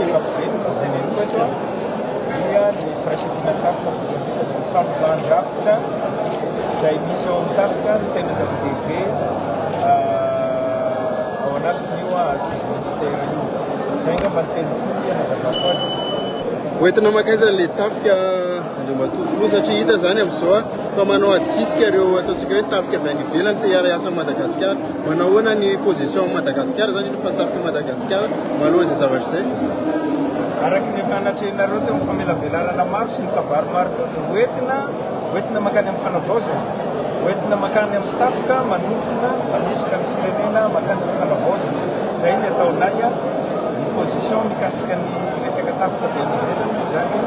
kapatid sa inyo ito. Dia ni fresh pinatap na famvan-drafta sa emission tafka tena sa DB ao anatin'io assise militaire io. Zay nga manteny folo na zavatra azy. Hoentina makaiza le tafika andreo matofo loha satria hita zany amin'izao fa manao adisika ireo ataontsika hoe tafika avy any ivelany te hiara-iasa Madagasikara. Manao ahoana ny position Madagasikara zany rehefa tafika Madagasikara manoloana izay zavatra izay. Araky ny efa anatrehanareo teo amin'ny famelabelarana maro sy ny kabary maro teo hoentina makany amin'ny fanavaozana, hoentina makany amin'ny tafika manosika ny firenena makany amin'ny fanavaozana. Zay ny ataonay ny position mikasika ny resaka tafika dia nivelany zany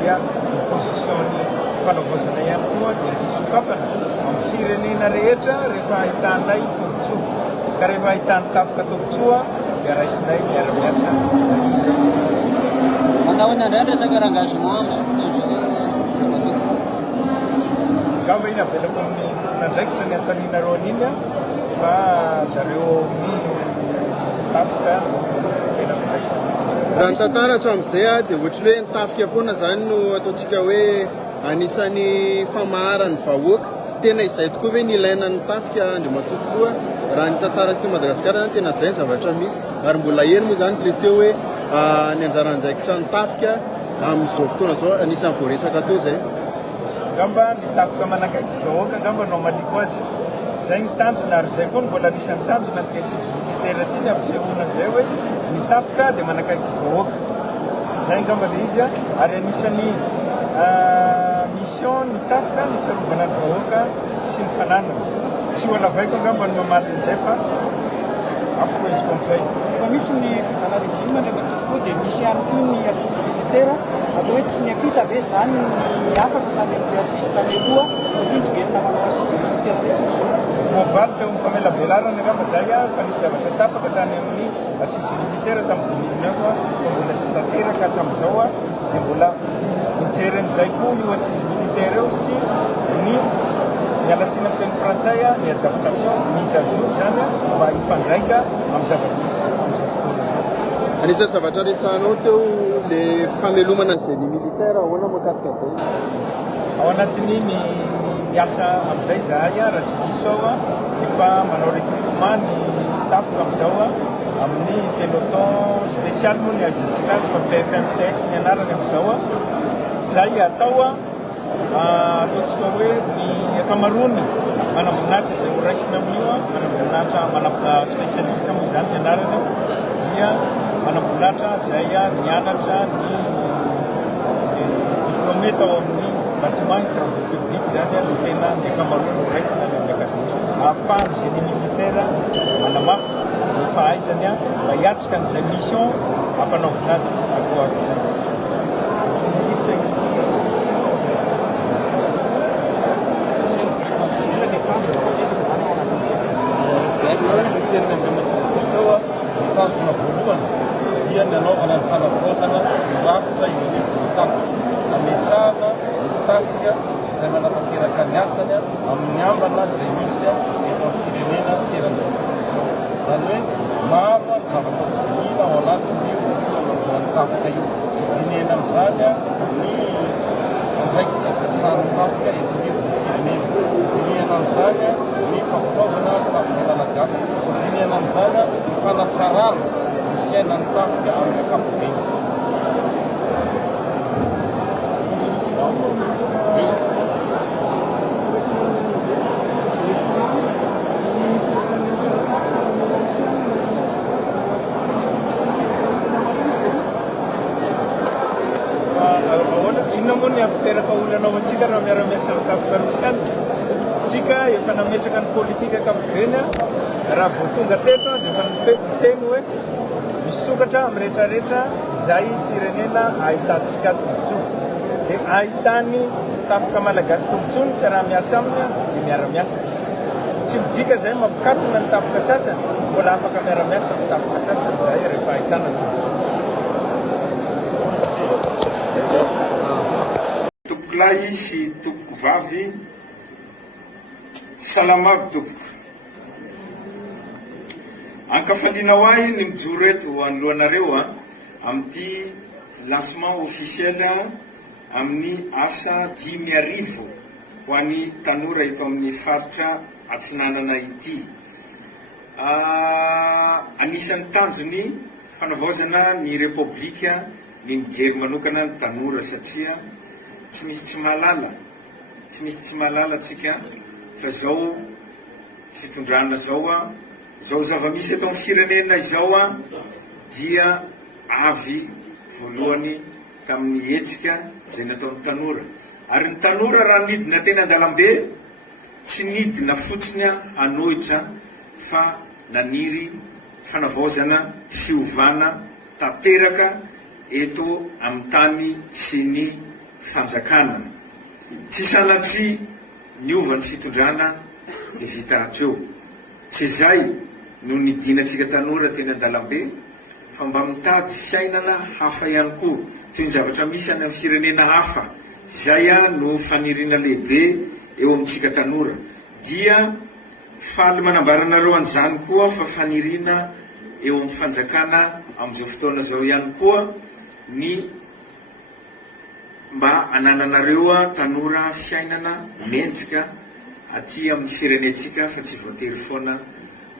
dia ny position ny fanavaozana ihany koa dia ny fisokafana amin'ny firenena rehetra rehefa ahitanay tombotsoa. Ka rehefa ahitany tafika tombotsoa dia raisinay miara-miasa izy. Manao indray resaka engagement amin'izao fotoana izao. Gamba iny avelako amin'ny tompona andraikitra ny antaninareo an'iny fa zareo ny tafika tena midraikitra. Raha ny tantara hatramin'izay dia ohatry hoe ny tafika foana zany no ataontsika hoe anisan'ny famaharan'ny vahoaka. Tena izay tokoa hoe ny ilaina ny tafika andreo matofo loha raha ny tantara ty Madagasikara tena izay ny zavatra misy ary mbola eny moa zany le teo hoe ny anjarandraikitra ny tafika amin'izao fotoana zao anisan'ny voaresaka teo zay. Gamba ny tafika manakaiky vahoaka gamba no maliko azy. Zay ny tanjona ary zay koa mbola anisan'ny tanjona ny tesis militaire tiny amin'izay onan'izay hoe ny tafika dia manakaiky vahoaka. Zay gamba le izy ary anisan'ny mission ny tafika ny fiarovana ny vahoaka sy ny fananana. Tsy ho alavaiko gamba ny mamaly an'izay fa afoeziko amin'izay. Fa misy ny fizana régime ndraiky tokoa dia misy ihany koa ny assise militaire atao hoe tsy niampita ve zany ny afaka tany amin'ny assise tany aloha satria tsy velona manao assise militaire rehetra izy. Voavaly teo amin'ny famelabelarana gamba zay fa nisy zavatra tapaka tany amin'ny assise militaire tamin'ny 2009 fa mbola tsy tanteraka hatramin'izao dia mbola mijeren'izay koa io assise militaire eo sy ny mialatsiny amin'ny teny frantsay ny adaptation mise à jour zany mba hifandraika amin'ny zava-misy amin'izao fotoana zao. Anisan'ny zavatra resanao teo le famelomana izay ny militaire ahoana mahakasika zay? Ao anatin'ny ny miasa amin'izay zahay raha tsy diso ao efa manao recrutement ny tafika amin'izao amin'ny peloton spécial moa ny azintsika azy fa PFMCS ny anarany amin'izao. Zay atao ataontsika hoe ny akamarony manamboninahitra izay horaisina amin'io manamboninahitra spécialiste moa zany ny anarany dia manamboninahitra zay mianatra ny diplômeta ao amin'ny bâtiment travaux publics zany no tena ny akamarony horaisina ny amin'ny akademia ahafahany génie militaire manamafy ny fahaizany mba hiatrika an'izay mission hampanaovina azy atao ato. Tanjona voalohany dia ny anaovana ny fanavaozana mirafitra eo anivon'ny tafika, ametrahana ny tafika izay manatanteraka ny asany amin'ny ambana izay misy eto amin'ny firenena sy eran'izao. Zany hoe maro ny zavatra dinihina ao anatin'io fanavaozana tafika io. Dinihina amin'izany ny andraikitra izay sahan'ny tafika eto anivon'ny firenena. Dinihina amin'izany ny fampitaovana ny tafika malagasy. Dinihina amin'izany ny fanatsarana ny fiainan'ny tafika amin'ny ankapobeny. Inona moa ny ampiteraka olana ao antsika raha miara-miasa amin'ny tafika rosiana? Tsika efa nametraka ny politika ankapobeny raha vao tonga teto dia efa miteny hoe misokatra amin'ny rehetrarehetra izay firenena ahitantsika tombotsoa. Dia ahitany tafika malagasy tombotsoa ny fiaraha-miasa aminy dia miara-miasa tsika. Tsy midika zay mampikatona ny tafika sasany, mbola afaka miara-miasa amin'ny tafika sasany zay rehefa ahitana tombotsoa. Tompoko lahy sy tompoko vavy, salama aby tompoko. Ankafaliana ho ahy ny mijoro eto anoloanareo amin'ity lancement officiel amin'ny asa 10,000 ho an'ny tanora eto amin'ny faritra Atsinanana ity. Anisan'ny tanjony fanavaozana ny repoblika ny mijery manokana ny tanora satria tsy misy tsy mahalala tsika fa zao fitondrana zao zava-misy eto amin'ny firenena izao dia avy voalohany tamin'ny hetsika zay nataon'ny tanora. Ary ny tanora raha nidina teny an-dalambe tsy nidina fotsiny anohitra fa naniry fanavaozana fiovana tanteraka eto amin'ny tany sy ny fanjakana. Tsy sanatry niova ny fitondrana dia vita hatreo. Tsy zay no nidinatsika tanora teny an-dalambe fa mba mitady fiainana hafa ihany koa toy ny zavatra misy any amin'ny firenena hafa. Zay no faniriana lehibe eo amintsika tanora. Dia faly manambaranareo an'izany koa fa faniriana eo amin'ny fanjakana amin'izao fotoana zao ihany koa ny mba anananareo tanora fiainana mendrika aty amin'ny firenetsika fa tsy voatery foana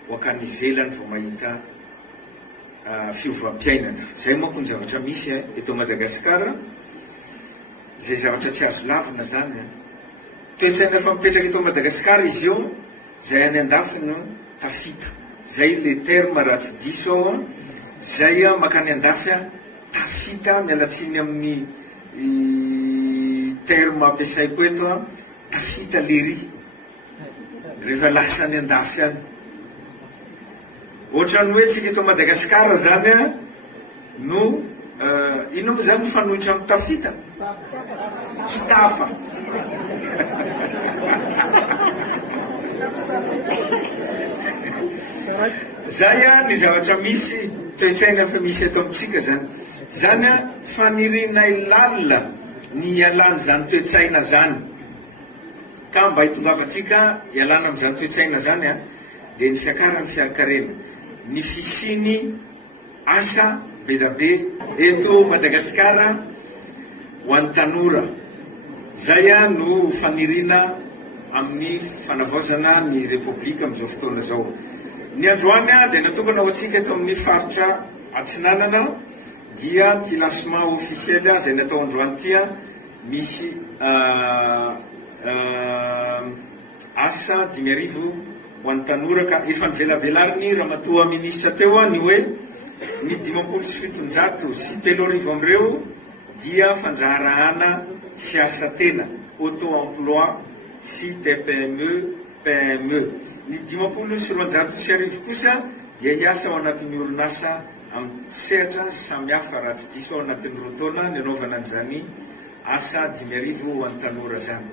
hoakany ivelany vao mahita fiovam-piainana. Zay moa ny zavatra misy eto Madagasikara, zay zavatra tsy azo lavina zany. Toe-tsaina efa mipetraka eto Madagasikara izy io, zay any andafy no tafita. Zay le terme raha tsy diso ao, zay makany andafy tafita, mialatsiny amin'ny terme ampiasaiko eto tafita lery rehefa lasa any andafy any. Ohatrany hoe tsika eto Madagasikara zany no ino moa zany fanohitra amin'ny tafita? Tsy tafa. Zay ny zavatra misy toe-tsaina fa misy eto amintsika zany. Zany faniriana ilalina ny ialana zany toe-tsaina zany. Ka mba hitongavantsika ialana amin'izany toe-tsaina zany dia ny fiakaran'ny fiarakarena, ny fisiny asa be da be eto Madagasikara ho an'ny tanora. Zay no faniriana amin'ny fanavaozana ny repoblika amin'izao fotoana zao. Ny androany dia natokana ho antsika eto amin'ny faritra Atsinanana dia ty lancement officiel zay natao androany ty misy asa 10,000 ho an'ny tanora ka efa nivelavelariny ramatoa minisitra teo ny hoe ny 700 sy 3,000 amin'ireo dia fandraharahana sy asa tena auto-emploi sy TPME. Ny 700 sy 400 kosa dia hiasa ao anatin'ny orinasa amin'ny sehatra samihafa raha tsy diso ao anatin'ny roa taona ny anaovana an'izany asa 10,000 ho an'ny tanora zany.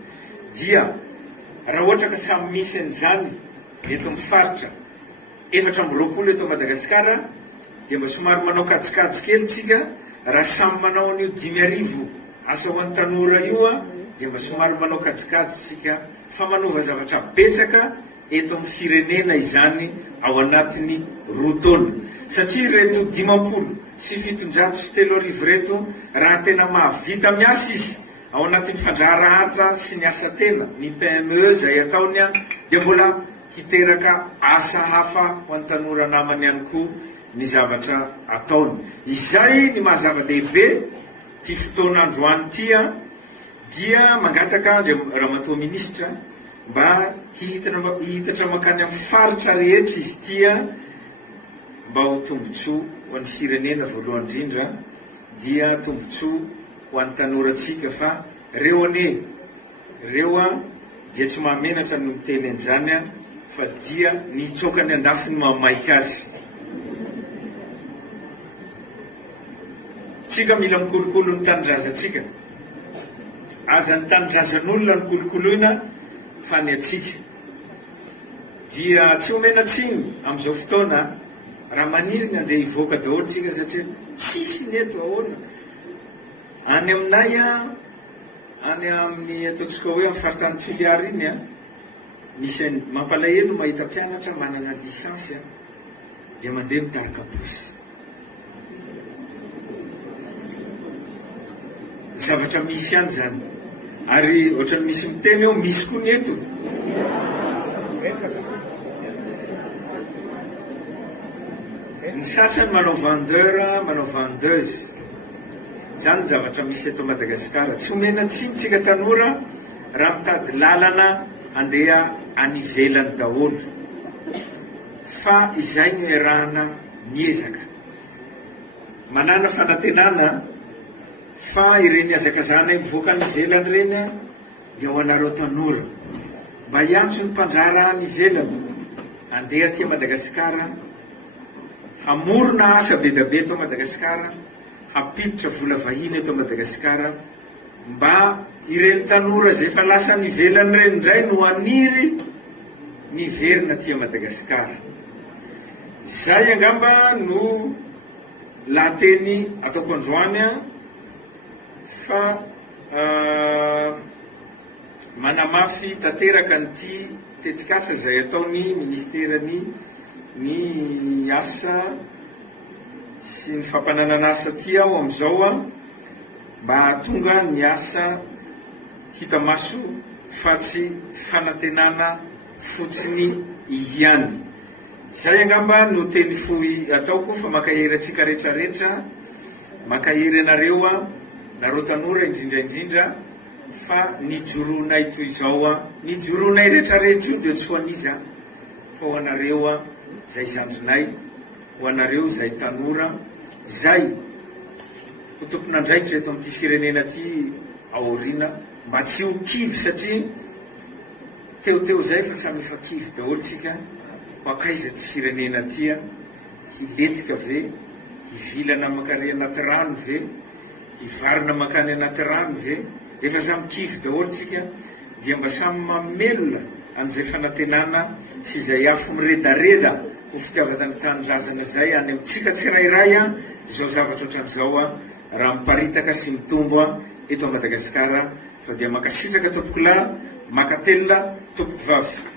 Dia raha ohatra ka samy misy an'izany eto amin'ny faritra 420 eto Madagasikara dia mba somary manao kajikajy kely tsika. Raha samy manao an'io 10,000 asa ho an'ny tanora io dia mba somary manao kajikajy tsika fa manova zavatra betsaka eto amin'ny firenena izany ao anatin'ny roa taona. Satria reto 50 sy 700 sy 3,000 reto raha tena mahavita miasa izy ao anatin'ny fandraharahatra sy ny asa tena, ny PME zay ataony dia mbola hiteraka asa hafa ho an'ny tanora namany ihany koa ny zavatra ataony. Izay ny mahazava-dehibe ty fotoana androany ty dia mangataka ramatoa minisitra mba hihitatra makany amin'ny faritra rehetra izy tia mba ho tombotsoa ho an'ny firenena voalohany indrindra, dia tombotsoa ho an'ny tanoratsika fa reo dia tsy mahamenatra no miteny an'izany fa dia nitsokany andafy ny mamaiky azy. Tsika mila mikolokolo ny tanindrazantsika, aza ny tanindrazan'olona ny kolokoloina fa ny atsika dia tsy omena tsiny amin'izao fotoana raha maniry ny andeha hivoaka daholo tsika satria tsisy ny eto ahoana. Any aminay any amin'ny ataontsika hoe amin'ny faritany Toliary iny misy mampalahelo mahita mpianatra manana lisansy dia mandeha mitarika posy. zavatra misy ihany zany, ary ohatrany misy miteny eo misy koa ny eto. Ny sasany manao vendeur, manao vendeuse, zany zavatra misy eto Madagasikara. Tsy omena tsintsika tanora raha mitady lalana andeha anivelany daholo, fa izay no iarahana miezaka manana fanantenana, fa ireny azakazana mivoaka anivelany reny dia ho anareo tanora mba hiantso ny mpanjara anivelany andeha aty Madagasikara, hamorona asa be da be eto Madagasikara, hampiditra vola vahiny eto Madagasikara, mba ireny tanora zay fa lasa nivelany reny indray no aniry niverina aty Madagasikara. Zay angamba no lahateny ataoko androany fa manamafy tanteraka nyty tetikasa zay ataony ministerany ny asa sy ny fampananana asa ty aho amizao mba hahatonga ny asa hita maso fa tsy fanantenana fotsiny ihany. Zay angamba no teny fohy ataoko, fa makahery atsika rehetrarehetra, makahery anareo nareo tanora indrindraindrindra, fa nijoroanay toy izao nijoroanay rehetrarehetra io dia tsy ho aniza, fa ho anareo zay zandrinay, ho anareo zay tanora, zay ho tomponandraikitra eto amin'ity firenena ty aoriana, mba tsy ho kivy, satria teo zay fa samy efa kivy daholo tsika. Pakaiza ty firenena ty hiletika ve, hivilana makare anaty rano ve, hivarina makany anaty rano ve, efa samy kivy daholo tsika, dia mba samy mamelona an'izay fanantenana sy zay afo miredareda ho fitiavatany tanindrazana zay any amintsika tsirairay zao zavatra ohatran'izao raha miparitaka sy mitombo eto Madagasikara, fa dia makasitraka tompoko lahy, makatelona tompoko vavy.